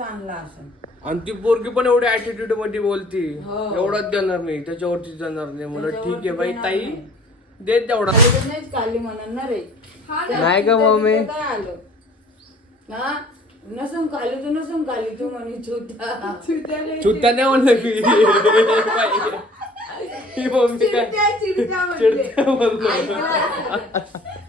आणला असं आणि ती पोरगी पण एवढी ऍटिट्यूडमध्ये बोलती. हो. एवढाच देणार नाही त्याच्यावरतीच देणार नाही. म्हणलं ठीक आहे बाई ताई नाही. दे तेवढा. नाहीच म्हणून ना रे. नाही का मम्मी? काय आलं? हा? नसून खाली तू नसून खाली तू म्हणे छुटा चुत्या नाही. म्हणलं मी ही मम्मी काय? चिडत्या म्हणलं.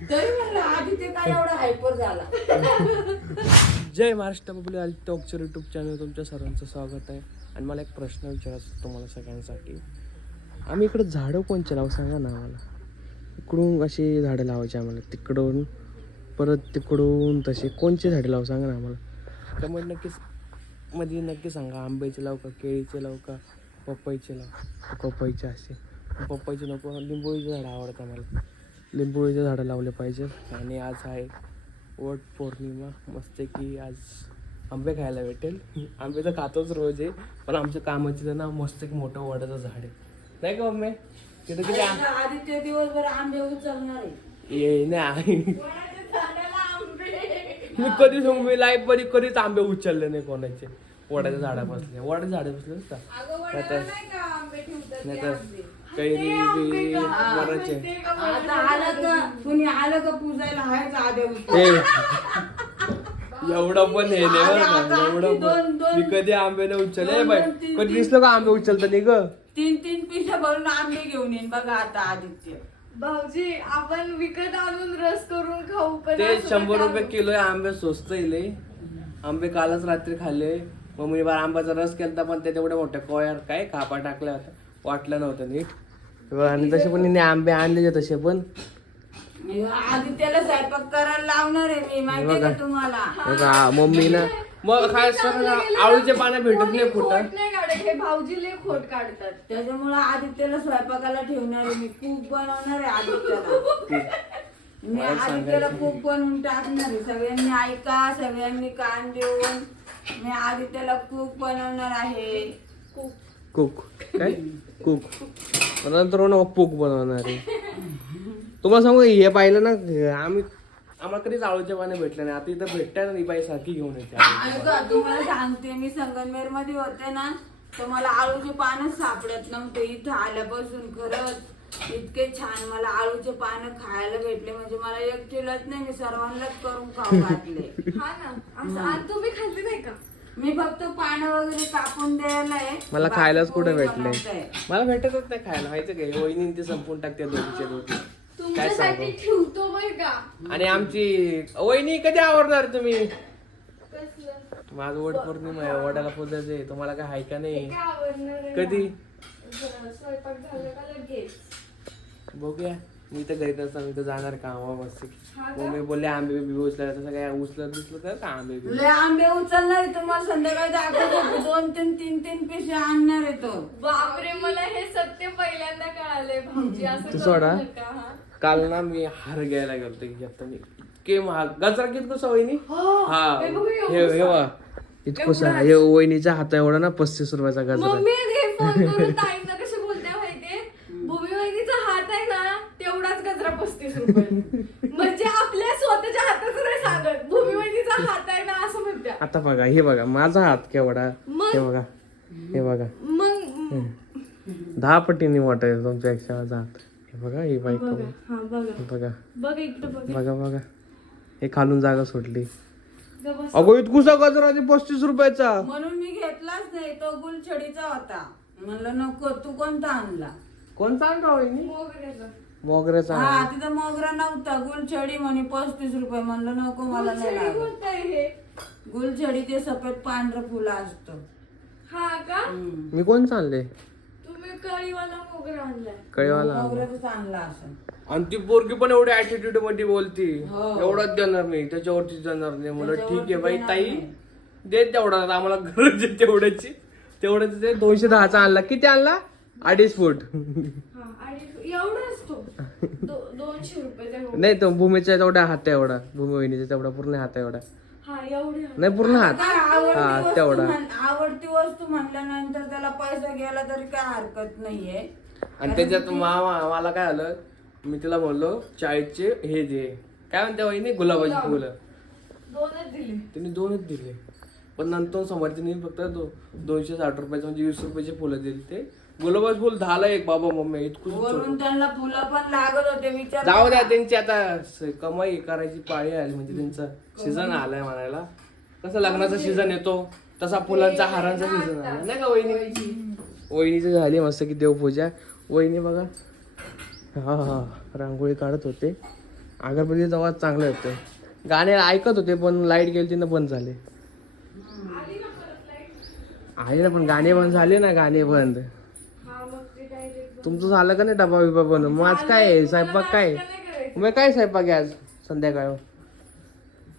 तरी म्हणलं आधी ते काय एवढा हायपर झाला. जय महाराष्ट्र पब्लिक आल टॉकच्या युट्यूब चॅनल तुमच्या सर्वांचं स्वागत आहे. आणि मला एक प्रश्न विचारायचा तुम्हाला सगळ्यांसाठी. आम्ही इकडं झाडं कोणचे लावू सांगा ना आम्हाला. इकडून अशी झाडं लावायची आम्हाला? तिकडून परत तिकडून तशी कोणचे झाडं लावू सांगा ना आम्हाला? त्यामुळे नक्कीच मध्ये नक्की सांगा. आंब्याचे लावू का केळीचे लावू का पपईचे लावू? पपईचे असे. पपईचे नको लिंबोळीचे झाडं आवडतं आम्हाला. लिंबोळीचे झाडं लावले पाहिजे. आणि आज आहे वट पौर्णिमा मस्त की आज आंबे खायला भेटेल. आंबे तर खातोच रोज आहे पण आमच्या कामाची ना मस्त एक मोठं वडाचं झाड आहे. नाही का मम्मी? तिथं किती ते दिवसभर आंबे उचलणार ये नाही मी कधी सांगू मी लाईफमध्ये कधीच आंबे उचलले नाही कोणाचे. वडाच्या झाडा बसले वडाच्या झाडा बसले का नाहीतर नाहीतर कैरी बी वडाचे आता आलं का? कुणी आलं का पूजायला? हायच आधे हे एवढं पण हे नाही बरं आता का एवढं दोन- पण. दोन- मी कधी आंबे नाही उचलले दोन- बाई. दोन, तीन- कधी तीन- दिसलं का आंबे उचलता नाही ग? तीन तीन पिशा भरून आंबे घेऊन येईन बघा आता आदित्य भाऊजी आपण विकत आणून रस करून खाऊ पण ते असं शंभर नका रुपये. किलो आहे आंबे स्वस्त इले आंबे कालच रात्री खाल्ले. मम्मी बार आंब्याचा रस केलता पण ते तेवढ्या मोठ्या कोयार काय कापा टाकल्या होत्या वाटलं नव्हतं नीट. आणि तसे पण हिने आंबे आणले तसे पण. आदित्याला स्वयंपाक करायला लावणार आहे मी माहितीये का बघा. तुम्हाला? हे बघा, मम्मीनं मग काय सर आळूचे पानं भेटत नाही खोट नाही काढत हे भाऊजी लय खोट काढतात. त्याच्यामुळे आदित्याला स्वयंपाकाला ठेवणार आहे मी कूक बनवणार आहे आदित्याला. मी आदित्याला कूक बनवून टाकणार आहे सगळ्यांनी ऐका सगळ्यांनी कान देऊन. मी आदित्याला कूक बनवणार आहे. कुक. काय? कुक. नंतर ना पूक बनवणार. आहे तुम्हाला सांगू हे पाहिलं ना आम्ही आम्हाला कधीच आळूचे पाने भेटले नाही. आता इथं भेटताय ना बाई सारखी घेऊन येते तुम्हाला सांगते मी संगमनेरमध्ये होते ना तर मला आळूचे पानच सापडत नव्हते. इथं आल्यापासून खरंच इतके छान मला आळूचे पानं खायला भेटले. म्हणजे मला एकटीलाच नाही मी सर्वांनाच करून खाऊ घातले. हा ना. असं तुम्ही खाल्ली नाही का? मी फक्त पानं वगैरे कापून द्यायला आहे. मला खायलाच कुठे भेटले. मला भेटतच नाही खायला माहिती काय वहिनी ते संपून टाकते दोघीचे दोघी काय तुमच्यासाठी सांगू? ठेवतो बर का? आणि आमची वहिनी कधी आवडणार तुम्ही? कसलं? माझं वड पौर्णिमा आहे वडाला पूजायचं आहे तुम्हाला काय हाय का नाही? काय आवडणार आहे कधी? ना? स्वयंपाक झालं का लगेच? बघूया. मी तर घरी नसताना मी तर जाणार कामा मस्त का? मम्मी बोलले आंबे बिबे उचला तसं काय उचलत दिसलं तर का आंबे बिबे. लय आंबे उचलणार आहे तुम्हाला संध्याकाळी दाखवतो दोन तीन तीन तीन पिशे आणणार आहे तो. बापरे मला हे सत्य पहिल्यांदा कळालंय भाऊजी असं तू करू सोडा. नका, हा. काल ना मी हार घ्यायला गेलतो की आता मी के महाग गजरा किती कसं वहिनी? हो, हा. हे बघू हे हे बघा. इतकं हे वहिनीच्या हाता एवढा ना पस्तीस रुपयाचा गजरा. मम्मी हे फोन करून ताईंना कसे माहितीये? भूमी वहिनीचा गजरा पस्तीस रुपये. म्हणजे आपल्या स्वतःच्या हाताचं नाही सांगत. भूमी वहिनीचा हात आहे ना असं म्हणत्या. आता बघा हे बघा माझा हात केवढा? मग? हे बघा हे बघा. मग? दहा पटीने आहे तुमच्यापेक्षा माझा हात. हे बघा ही बाईक बघा हा बघा. हे बघा. बघ इकडं बघ. बघा बघा. हे खालून जागा सोडली ग बस. अगो इतकुसा गजरा ते पस्तीस रुपयाचा. म्हणून मी घेतलाच नाही तो गुलछडीचा होता. म्हणलं नको तू कोणता आणला? कोणता मोगऱ्याचं. मोगऱ्याचा हा तिथं मोगरा नव्हता. गुलछडी म्हणे पस्तीस रुपये म्हणलं नको मला नाही गुलछडी लागत. कोणतं आहे हे. गुलछडी ते सफेद पांढरं फुलं असतं. हा का? हम्म. मी कोणचं आणले तुम्ही कळीवाला मोगरा आणलाय. कळीवाला. आणला. आणला असं आणि ती पोरगी पण एवढी ऍटिट्यूडमध्ये बोलती. हो. एवढंच देणार नाही. त्याच्यावरतीच देणार नाही. म्हणलं ठीक आहे त्याच्यावरती बाई देणार ताई नाही. दे तेवढा. आम्हाला गरज आहे तेवढ्याची. तेवढ्याच ते दोनशे दहाचा आणला. किती आणला? अडीच फूट हा आणि एवढा असतो दो- दोनशे रुपये नाही तो भूमीच्या तेवढा हात आहे एवढा. भूमी वहिनीचा तेवढा पूर्ण हात आहे एवढा. हा एवढे नाही पूर्ण हात. काय आवडती हा वस्तू तेवढा. म्हण- आवडती वस्तू म्हटल्यानंतर त्याला पैसा गेला तरी काय हरकत नाहीये. आणि त्याच्यात मा- मला काय आलं? मी तिला म्हणलो चाळीसचे हे दे. काय म्हणते वहिनी? गुलाबाची फुलं. दोनच दिले. तिने दोनच दिले. पण नंतर समर्थीने फक्त दो दोनशे साठ रुपयाचं म्हणजे वीस रुपयाचे फुलं दिली ते. गुलाबाच फुल दहाला एक बाबा मम्मी इतकं वरून त्यांना फुलं पण लागत होते विचार जाऊ द्या त्यांची आता स- कमाई करायची पाळी आली म्हणजे त्यांचा सीझन आलाय म्हणायला. कसं लग्नाचा सीझन येतो तसा फुलांचा हारांचा सीझन आला नाही का वहिनी? वहिनीची झाली मस्त की देवपूजा. वहिनी बघा. हा हा रांगोळी काढत होते. अगरबत्तीचा आवाज चांगला येतोय गाणे ऐकत होते पण लाइट गेली तिनं बंद झाले. आहे ना पण गाणे बंद झाले ना गाणे बंद हा मग ते direct तुमचं झालं का नाही डबा बिबा बनवून? मग आज काय आहे? स्वयंपाक काय आहे? मग काय स्वयंपाक आहे आज संध्याकाळ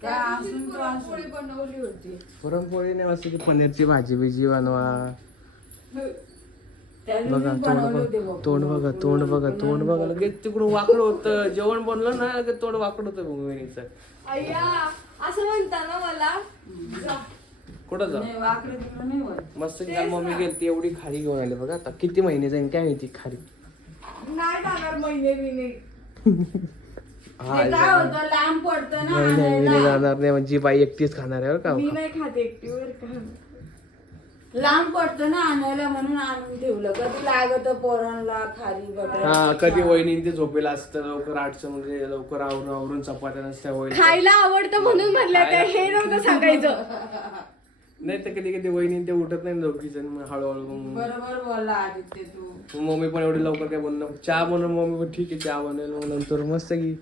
बनवली होती. पुरणपोळी नाही मस्त की पनीरची भाजी बिजी बनवा. बघा तोंड बनवले होते बघा बघ. तोंड बघा तोंड बघा तोंड बघा. लगेच तिकडून वाकडं होतं. जेवण बनलं ना लगेच तोंड वाकडं होतं अय्या असं म्हणता ना मला जा. कुठं जा. मस्त की काल मम्मी गेली ती एवढी खारी घेऊन आली बघा. आता किती महिने जाईन काय माहिती खारी? नाही जाणार महिने बिने. हा ते काय होतं लांब पडतं ना नाही नाही मी नाही आणायला. जाणार. नाही म्हणजे बाई एकटीच खाणार आहे बरं मी का नाही खात एकटीवर का. लांब पडतं ना आणायला म्हणून आणून ठेवलं. कधी लागत पोरांना खाली हा कधी वहिनी ते झोपेला असतं लवकर आठचं म्हणजे लवकर आवरून आवरून चपात्या नसत्या वहिनी खायला आवडतं म्हणून म्हणलं ते हे नव्हतं सांगायचं. नाही तर कधी कधी वहिनी ते उठत नाही दोघी जण मग हळूहळू मग बरोबर बोलला आदित्य तू. मग मम्मी पण एवढी लवकर काय बनवणार चहा बनवून मम्मी पण ठीक आहे चहा बनवेल मग नंतर मस्त की.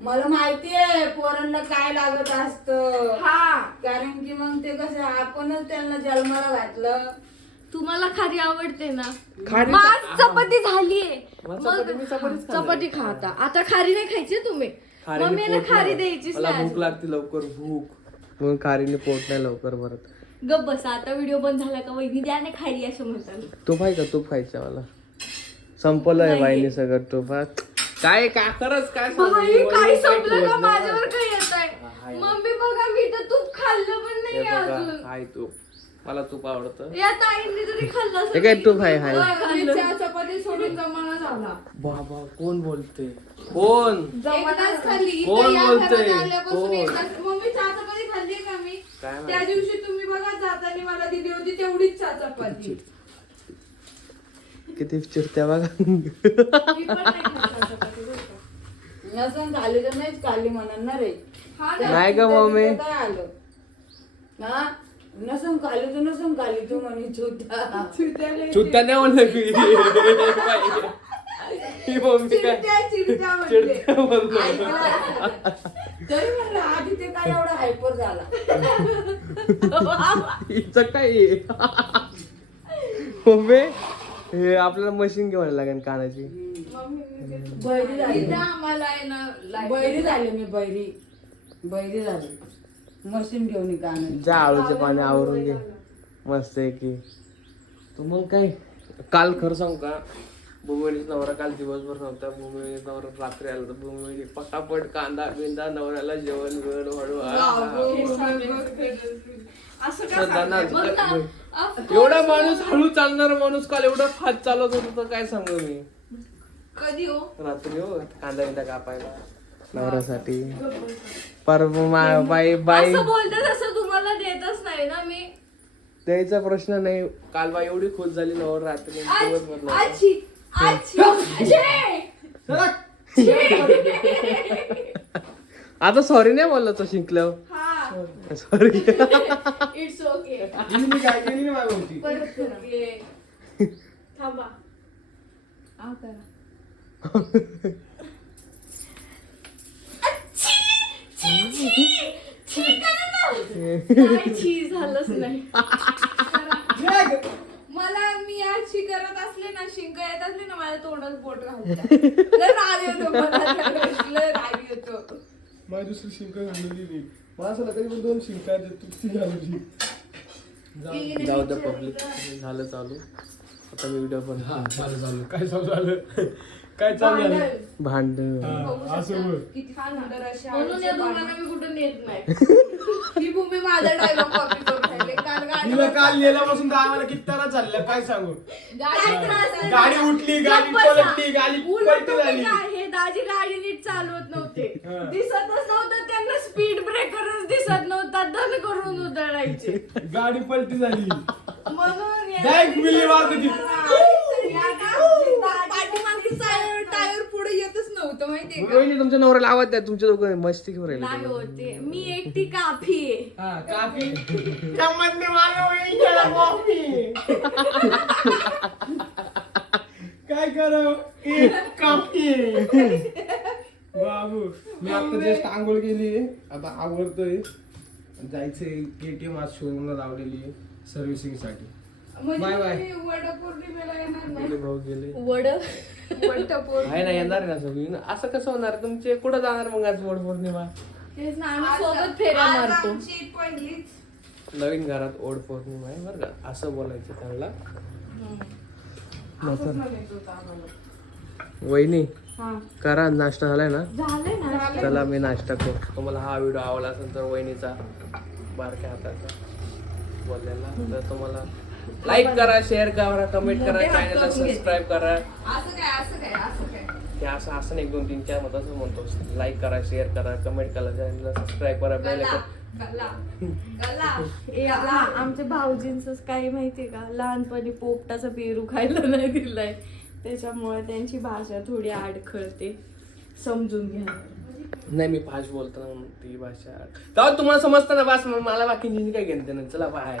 मला माहितीये पोरांना काय लागत असतं. हा. कारण की मग ते कसं आपणच त्यांना जन्माला घातलं. तुम्हाला खारी आवडते ना? खारी मग आज चपाती झालीये. मग चपाती मी चपातीच खाणार चपाती खाता आता. खारी नाही खायची तुम्ही? खारीने मम्मीला पोट खारी नाही- द्यायचीच मला नाही भूक लागते लवकर भूक. म्हणून खारीने पोट नाही लवकर भरत गप बसा आता व्हिडिओ बंद झाला का वहिनी? द्या नाही खारी असं म्हणतात. तूप आहे का? तूप खायचं मला संपलं आहे बाईने सगळं तूप. हा. काय काय खरंच काय सांगू? काय संपलं का. माझ्यावर? काय येत. आहे मम्मी बघा मी तर तूप खाल्लं पण हे नाही अजून. हाय तूप. मला तूप आवडतं या ताईंनी जरी खाल्लं हे असेल काय तरी तूप आहे, तुम्ही हाय. काय खाल्लं? चपाती सोडून जमाना झाला बाबा कोण बोलते कोण एकदाच खाल्ली कोण इथं या बोलतंय? घरात आल्यापासून कोण? एकदाच- मम्मी चहा चपाती खाल्ली का मी काय त्या? दिवशी तुम्ही बघा जाताना मला दिली होती तेवढीच चहा चपाती किती चिरत्या बघा मी पण नाही खात चहा चपाती बरं का. नसन झाली तर नाहीच खाल्ली म्हणून ना रे हा ना. नाही का मम्मी आलं हा नसन खाली तर नसन खाली तू म्हणे चुता चुत्या नाही म्हणलं मी ही मम्मी काय? चिडत्या चिडत्या म्हणले चिडत्या म्हणलं. ऐकलं? तरी म्हणलं आधी ते काय एवढा हायपर झाला. हिचं काय आहे? मम्मी हे आपल्याला मशीन घेऊन लागेल कानाची. बैरी झाली. आम्हाला आहे ना बैरी झाली मी बैरी बैरी झाली. मशीन घेऊन ये. ज्या आळूचे पाणी आवरून घे. मस्त आहे की. तू मग काय? काल खरं सांगू का? भूमिनीच नवरा काल दिवसभर नव्हता. भूमिनीच नवरा रात्री आला तर भूमिनी पटापट कांदा बिंदा नवऱ्याला जेवण बिवण of course. एवढा माणूस हळू चालणारा माणूस काल एवढा फास्ट चालत होता तर काय सांगू मी? कधी हो? रात्री हो कांदा बिंदा कापायला. नवऱ्यासाठी. पर मा- बाई बाई असं बोलते तसं तुम्हाला देतच नाही ना मी. द्यायचा प्रश्न नाही. काल बाई एवढी खुश झाली नवर रात्री आज दिवसभर नव्हता. आजी आजी आता सॉरी नाही बोलला तो शिंकल्यावर. हा. सॉरी इट्स ओके परत करते थांबा आ करा काय छी झालंच नाही. मला मी आज शी करत असले ना शिंक येत असले ना माझ्या तोंडात बोट घालतात. लय राग येतो मला त्या गोष्टीला, लय राग येतो. माझी दुसरी शिंक घालवली नाही माणसाला कधी पण दोन शिंका देतो ती घालवली जाऊ द्या पब्लिक झालं चालू. आता मी व्हिडिओ पण हा झालं झालं. काय चालू झालं? काय चालू झालं? भांड हा, असं बोल किती सुंदर अशी म्हणून या दोघांना मी कुठं नेत नाही. ही माझा डायलॉग कॉपी करून राहिले काल तिला गाडीवर काल नेल्यापासून तर आम्हाला किती त्रास झालेला काय सांगू गाडी त्रास गाडी. उठली, गाडी गप्प बसा. पलटली, गाडी उलट पलटी तुम्ही झाली. काय हे दाजी गाडी नीट चालवत नव्हते हा. दिसतच नव्हतं त्यांना स्पीड ब्रेकरच दिसत नव्हता दन करून उधळायचे गाडी पलटी झाली म्हणून या- वाजत होती. माहितीये का? वहिनी तुमच्या नवऱ्याला आवाज द्या तुमच्या दोघं मस्ती घेऊन नाही राहिले होते. मी एकटी काफी आहे. हा काफी. केला कॉफी. काय करू? एक कॉफी बाबू मी आता जस्ट आंघोळ केली आता आवडतोय जायचंय केटीएम आज शोरूमला लावलेली सर्व्हिसिंगसाठी. Bye bye. तुम्ही वडपौर्णिमेला येणार नाही. गेले भाऊ गेले. वड. आहे ना येणार ना सगळी. असं कसं होणार? तुमचे कुठं जाणार मग आज वड पौर्णिमा तेच ना आम्ही सोबत फेऱ्या आज मारतो. आमची पहिलीच नवीन घरात ओढ पौर्णिमा आहे बरं का. असं बोलायचं त्यांना. असंच म्हणायचं होतं आम्हाला. वहिनी हा. करा नाश्ता झालाय ना? झालंय ना चला मी नाश्ता करतो. तुम्हाला हा व्हिडिओ आवडला असेल तर वहिनीचा बारक्या हाताचा बोललेला तर तुम्हाला लाईक करा शेअर करा कमेंट करा चॅनलला. सबस्क्राईब करा. असं काय असं काय असं काय? ते असं असं नाही एक दोन तीन चार मत असं म्हणतो. लाईक करा शेअर करा कमेंट करा चॅनलला सबस्क्राईब करा बेल हा, आमच्या भाऊजींच काही माहितीये का? लहानपणी पोपटाचा पेरू खायला नाही दिलाय. त्याच्यामुळे त्यांची भाषा थोडी आडखळते. समजून घ्या. नाही मी फास्ट बोलतो ना ती भाषा तेव्हा तुम्हाला समजतं ना बस मग मला बाकी काय घेणं. चला बाय